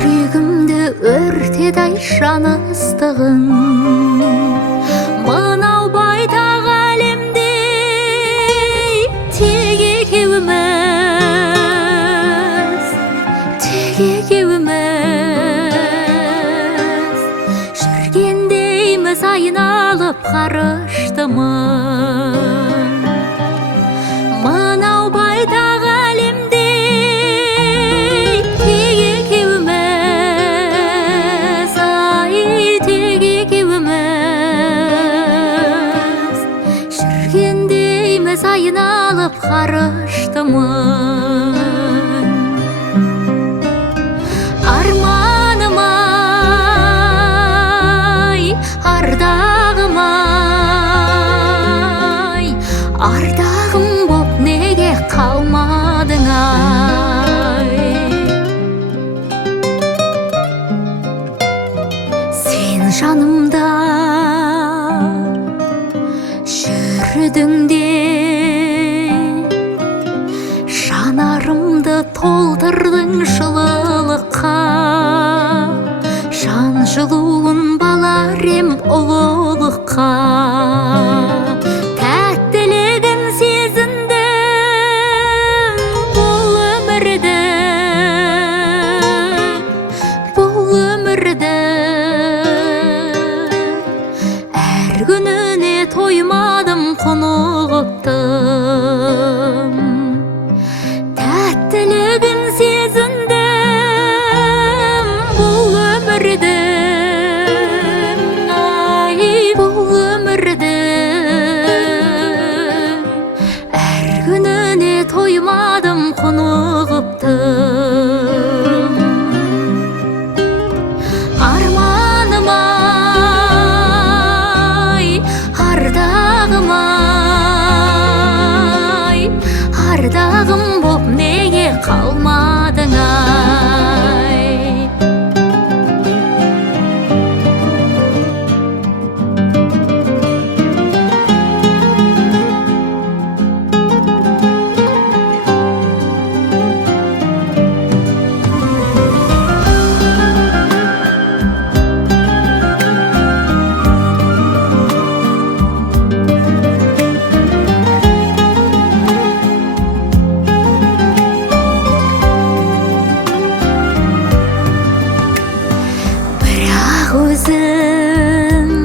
жүрегімді өртеді жан ыстығың. Мынау байтақ әлемде тек екеуміз жүргендейміз айналып қарыштымын. Мынау байтақ әлемде тек екеуміз, тек екеуміз жүргендейміз айналып қарыштымын. Арманым-ай, ардағым-ай, ардағым боп неге қалмадың-ай? Сен жанымда жүрдің де жанарымды толтырдың жылылыққа. Жан жылуын балар ем ұлылыққа. Тәттілігін сезіндім бұл өмірді. Әр күніне тоймадым, құнығыптым. Тәттілігін сезіндім бұл өмірді, бұл өмірді. Әр күніне тоймадым, құнығыптым. Арманым-ай, ардағым-ай, ардағым боп неге қалмадың-ай? Өзім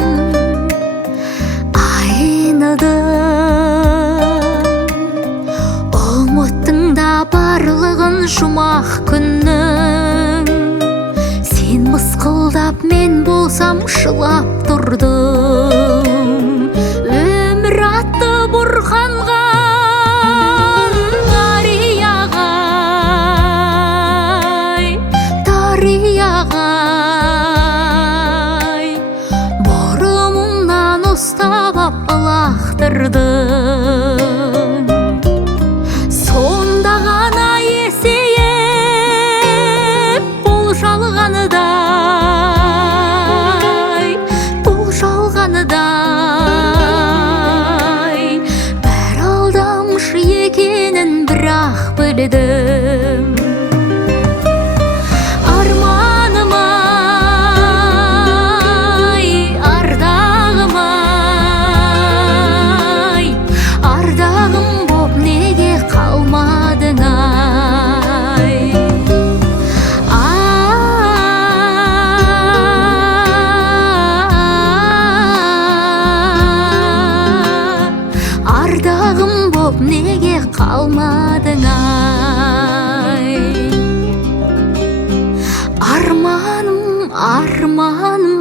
айныдым, ұмыттың да барлығын жұмақ күннің. Сен мысқылдап, мен болсам жылап тұрдым. Өмір атты бұрқанған дарияға, ұстап лақтырдың. Сонда ғана есейіп бұл жалғаныдай бәр алдамшы екенін бірақ білдім. Ардағым боп неге қалмадың-ай? Арманым, арманым